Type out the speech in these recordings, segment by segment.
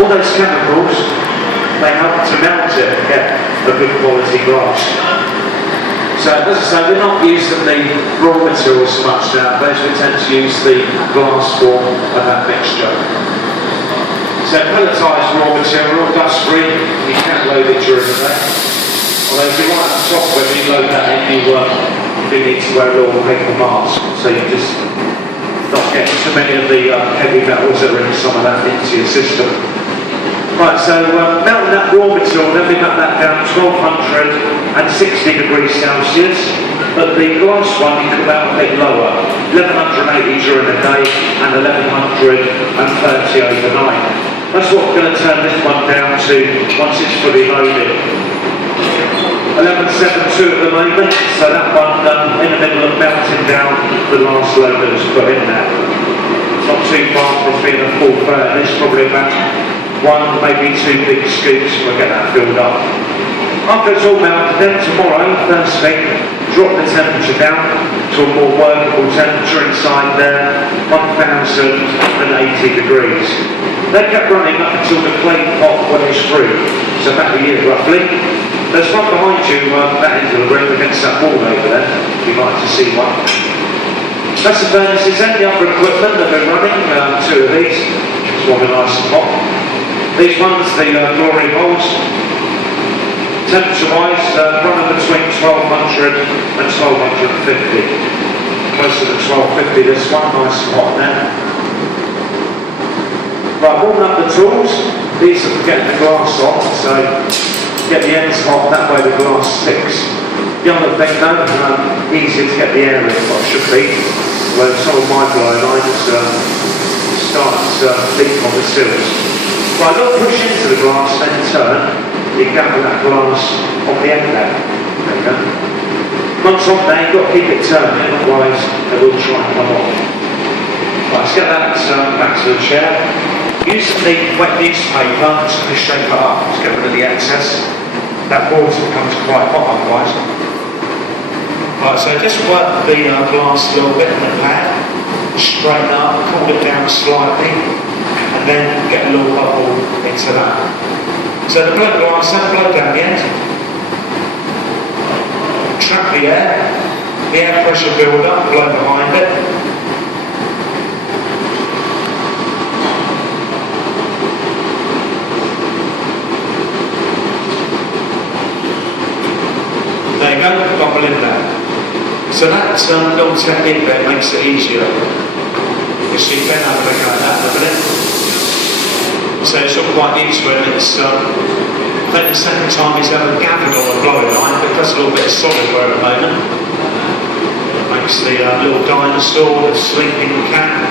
All those chemicals, they help to melt it and get a good quality glass. So as I say, we're not using the raw material so much nowadays, we tend to use the glass form of that mixture. So pelletised raw material, dust free, you can load it during the day. Although if you write on software, when you load that in, you do need to wear a little paper mask, so you just not get too many of the heavy metals that are in some of that into your system. Right, so melting that raw material, then we melt that down 1260 degrees Celsius, but the glass one you can melt a bit lower, 1180 during the day and 1130 overnight. That's what we're going to turn this one down to once it's fully loaded. 1172 at the moment, so that one in the middle of melting down the last load that was put in there. Not too far from being a full furnace, probably about one, maybe two big scoops, we'll get that filled up. After it's all melted, then tomorrow, first thing, drop the temperature down to a more workable temperature inside there, 1080 degrees. They kept running up until the clay pot went through, so about a year roughly. There's one behind you, that end of the room against that wall over there, if you'd like to see one. That's the furnaces and the other equipment that they're running, two of these, just one nice and hot. These ones, the glory holes, temperature-wise, running between 1200 and 1250. Closer to 1250, this one, nice and hot now. Right, warming up the tools. These are for getting the glass off, so get the ends hot, that way the glass sticks. The other thing though, easier to get the air in, what it should be. Although some of my blowing lines starts leak on the sills. Right, don't push into the glass, then turn. You gather that glass on the end there. There you go. Once on there, you've got to keep it turning, otherwise it will try and come off. Right, let's get that back to the chair. Using the wet newspaper, just going to shape it up to get rid of the excess. That water becomes quite hot otherwise. Right, so just work the glass a little bit in the pad, straighten up, cool it down slightly, and then get a little bubble into that. So the blow glass, then blow down the end. Trap the air pressure build up, blow behind it. There you go, bubble in there. So that little technique there makes it easier. You see Ben having a go at that in a minute. So it's all quite new to him. It's I think the second time he's ever gathered on a blowing line, but it does a little bit of solid work at the moment. Makes the little dinosaur, the sleeping cat,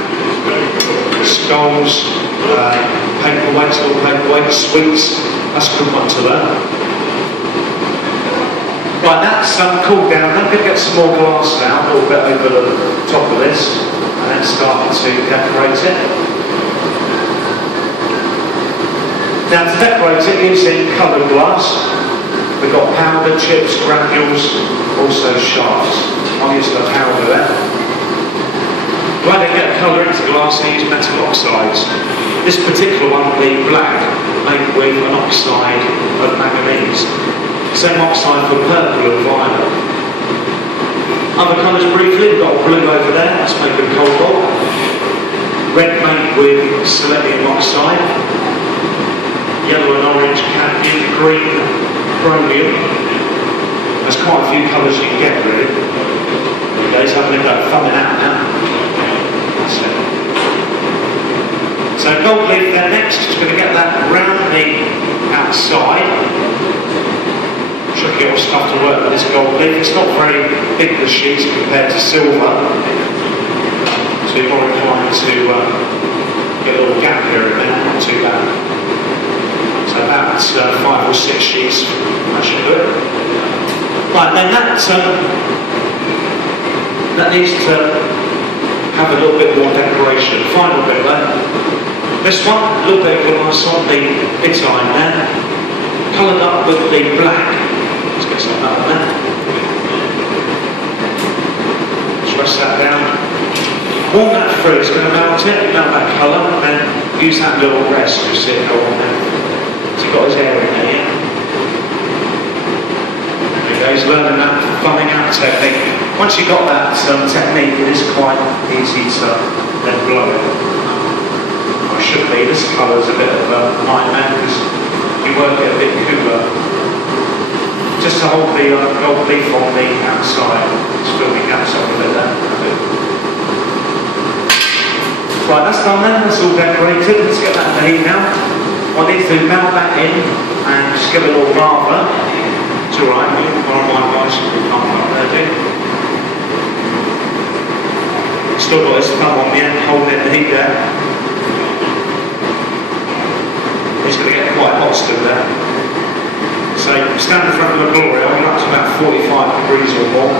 skulls, paperweights, little paperweights, sweets. That's a good one to learn. Right, that's cooled down. I'm going to get some more glass now, a little bit over the top of this, and then start to decorate it. Now to decorate it using coloured glass, we've got powder, chips, granules, also shards. I'll use the powder there. When I get colour into glass, I use metal oxides. This particular one will be black, made with an oxide of manganese. Same oxide for purple and violet. Other colours briefly, we've got blue over there, that's made with cobalt. Red made with selenium oxide. Yellow and orange cadmium, green chromium. There's quite a few colours you can get really. There we go, he's having a go, thumbing out now. That's it. So gold leaf there next, just going to get that round the outside. Tricky old stuff to work with this gold leaf. It's not very big, the sheet, compared to silver. So you're more inclined to get a little gap here and there, not too bad. So about 5 or 6 sheets, that should do it. Right, then that needs to have a little bit more decoration. Final bit there. This one, a little bit of glass on the bit line there, coloured up with the black. Let's get some of that on there. Just press that down. Warm that through, it's going to melt it, melt that colour, and then use that little rest, you see it go on there. So he's got his air in there, yeah? There we go, he's learning that plumbing out technique. Once you've got that technique, it is quite easy to then blow it. Or it should be. This colour is a bit of a nightmare because you work it a bit cooler. Just to hold the gold leaf on the outside, just fill the gaps up a bit there. Right, that's done then, that's all decorated. Let's get that in the heat now. I need to melt that in and just give it a little lava. It's alright, one of my guys can come up there, do. Still got his thumb on the end, holding it in the heat there. It's going to get quite hot still there. So stand in front of the glory, I'm up to about 45 degrees or more.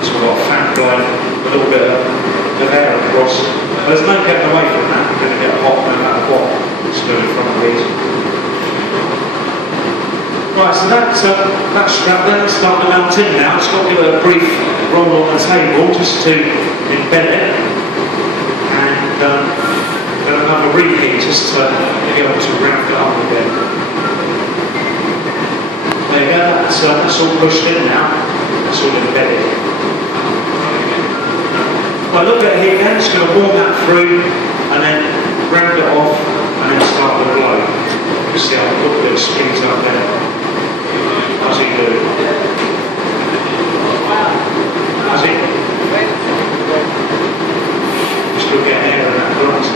So we've got a fan blowing a little bit of air across. But there's no getting away from that, we're going to get hot no matter what. Let's do it in front of these. Right, so that's strapped there, it's starting to melt in now. It's got to give it a brief roll on the table just to embed it. And then another reheat just to be able to wrap it up again. There you go, that's all pushed in now, that's all embedded. Well, look at it here again, it's going to warm that through and then round it off and then start the blow. You see, I'll put a bit of springs up there. How's he doing? How's he? Still getting air in that glass.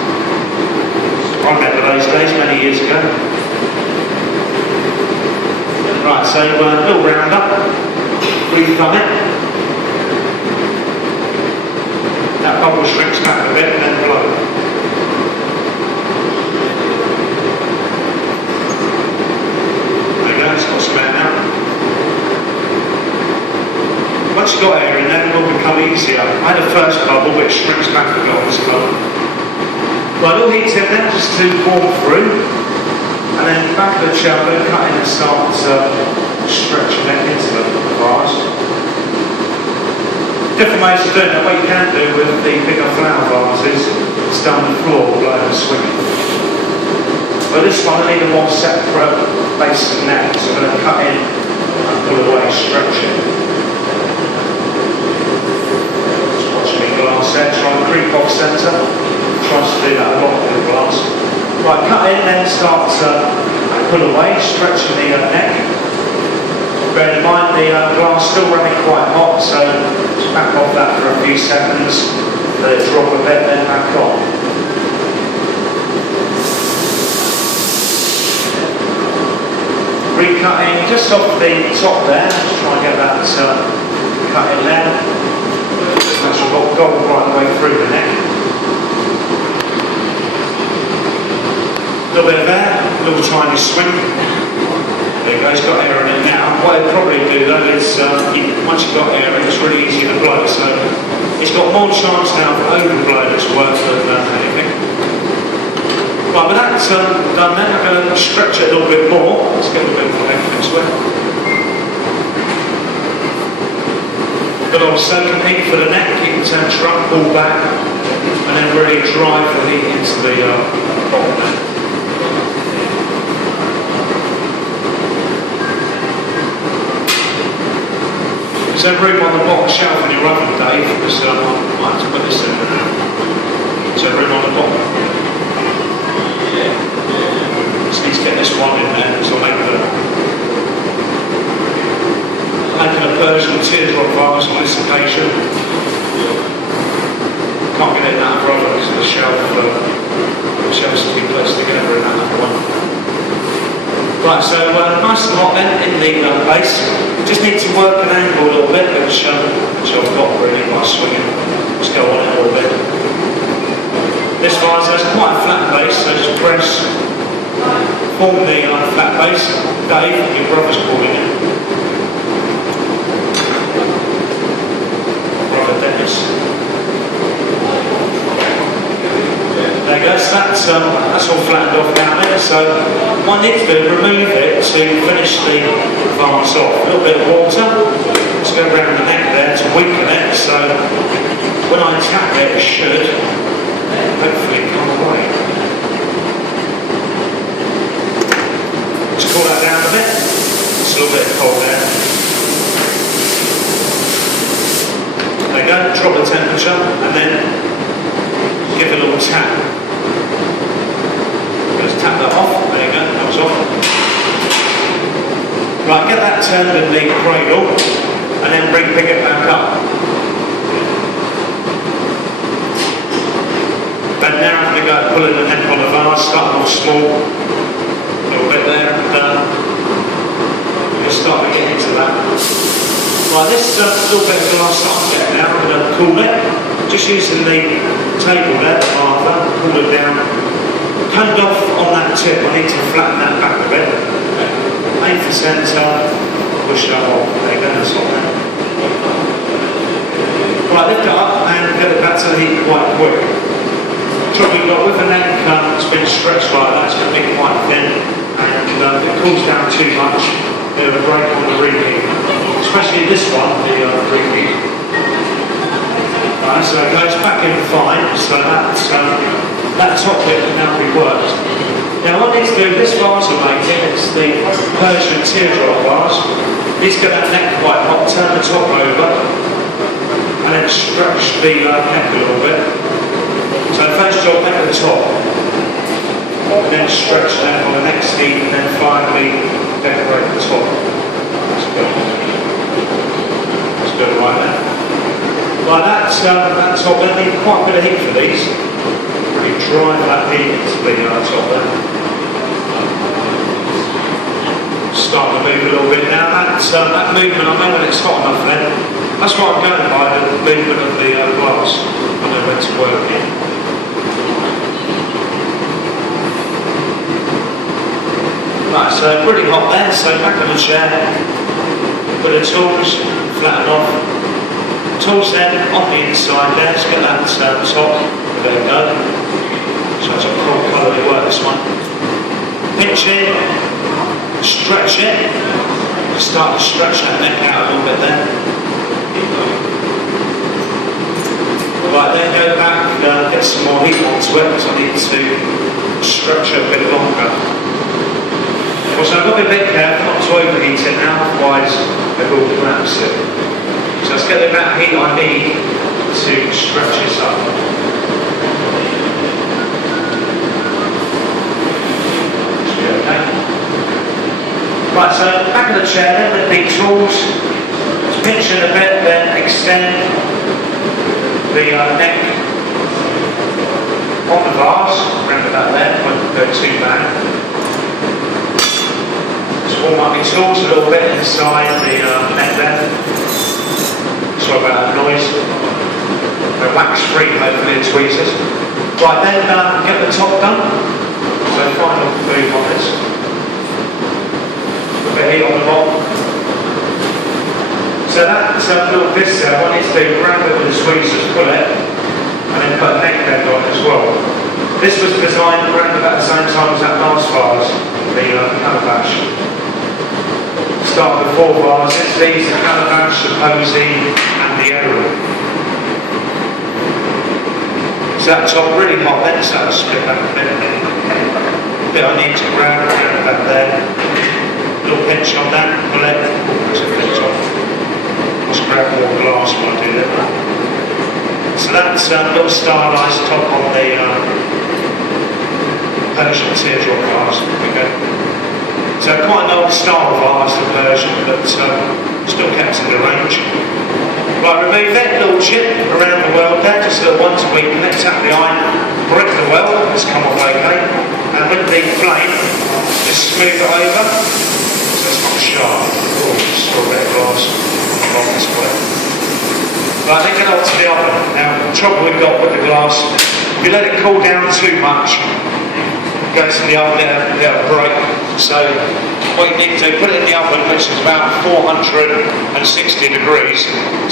I remember those days many years ago. Right, so a little round up, reflum it. That bubble shrinks back a bit and then blow. There you go, it's got some air now. Once you've got air in there, it will become easier. I had a first bubble which shrinks back a bit on this colour. Well, a little heat's in there just to warm through. And then back of the chair, I'm going to cut in and start stretching it into the vase. Different ways of doing it. What you can do with the bigger flower vases is down the floor, blowing and swinging. But this one, I need a more separate base and neck, so I'm going to cut in and pull away, stretch it. Just watch me glass there, try and creep off centre. Tries to do that a lot with the glass. Right, cut in, then start pull away, stretching the neck. Bear in mind the glass still running quite hot, so just back off that for a few seconds, let it drop a bit, then back on. Recutting just off the top there, just try and get that cut in there. That's got gold right the way through the neck. A little bit of air, a little tiny swing. There you go, it's got air in it now. What I'd probably do though is, once you've got air in, it's really easy to blow, so it's got more chance now of overblowing its work than anything. Right, with that done then, I'm going to stretch it a little bit more. Let's get a bit more length into it. Good old soaking heat for the neck, keep the temperature up, pull back, and then really drive the heat into the bottom there. Is there room on the bottom shelf in your oven, Dave? Because I might have to put this in. Is there room on the bottom? Just need to get this one in there, so I'll make a Persian teardrop vase on this occasion. Can't get it in that other oven because of the shelf. The shelves are too close together in that other one. Right, so nice and hot then in the base. Just need to work an angle a little bit, which I've got really by swinging. Just go on it a little bit. This vase has quite a flat base, so just press, form the flat base. Dave, your brother's calling it. Brother Dennis. There you go, so that's all flattened off down there, so what I need to do is remove it to finish the vase off. A little bit of water, just go around the neck there to weaken it, so when I tap it, it should hopefully come away. Just cool that down a bit. It's a little bit cold there. There you go, drop the temperature and then give it a little tap. Just tap that off, there you go, that was off. Right, get that turned in the cradle and then pick it back up. And now I'm going to go pulling the neck on the vase, starting off small, a little bit there, and we'll start to get into that. Right, this little bit of glass that I'm getting now, I'm going to cool it, just using the table there, the marker, cool it down, hand off on that tip, I need to flatten that back a bit, aim for centre, push that off, there you go, that's on there. Right, lift it up and get it back to the heat quite quick. Trouble you've got with the neck, it's been stretched like that, it's going to be quite thin, and if it cools down too much, it'll break on the reheat. Especially this one, the reheat. Right, so it goes back in fine, so that top bit can now be worked. Now what I need to do, this vase I'm making, it's the Persian teardrop vase. Need to get that neck quite hot, turn the top over, and then stretch the neck a little bit. So first job, make the top, and then stretch that on the next heat, and then finally decorate the top. That's good. That's good right there. Right, that top, they need quite a bit of heat for these. Really drive that heat into the top there. Starting to move a little bit now. That movement, I know when it's hot enough then. That's what I'm going by, the movement of the glass. I know when to work in. Right, so pretty hot there, so back on the chair, put the tools, flatten off. Tools then on the inside there, let's get that top, there we go. So it's a cool colour to work this one. Pinch it, stretch it, start to stretch that neck out a little bit there. Right, then go back, get some more heat onto it, because I need to stretch it a bit longer. So I've got to be a bit careful not to overheat it now, otherwise it will collapse it. So let's get the amount of heat I need to stretch this up. Okay. Right, so back of the chair then with the tools, pinch it a bit, then extend the neck on the vase, remember that there, don't go too bad. Warm up my tools a little bit inside the neck there. Sorry about that noise. They're wax free, hopefully, the tweezers. Right, then get the top done. So final move on this. A bit of heat on the bottom. So that little bit there, what I need to do, grab it with the tweezers, pull it, and then put a neck bend on as well. This was designed around about the same time as that last vase, the calabash. Start with 4 vases, these, the calabash, the posy, and the Alum. So that top really hot then, so I'll split that a bit. Bit I need to grab around that there. Little pinch on that, pull it, there's a pinch on. Just grab more glass when I do that. So that's a little stylised top on the Persian teardrop vase. Okay. So quite an old style vase, the Persian, but still kept in the range. Right, remove that little chip around the weld there, just a little one to weaken it, tap the iron, break the weld, it's come off okay, and with the flame, just smooth it over, so it's not sharp. Oh, still a bit of glass on this way. Right, then get on to the oven. Now, the trouble we've got with the glass, if you let it cool down too much, goes in the oven, it'll break. So what you need to do, put it in the oven, which is about 460 degrees. It's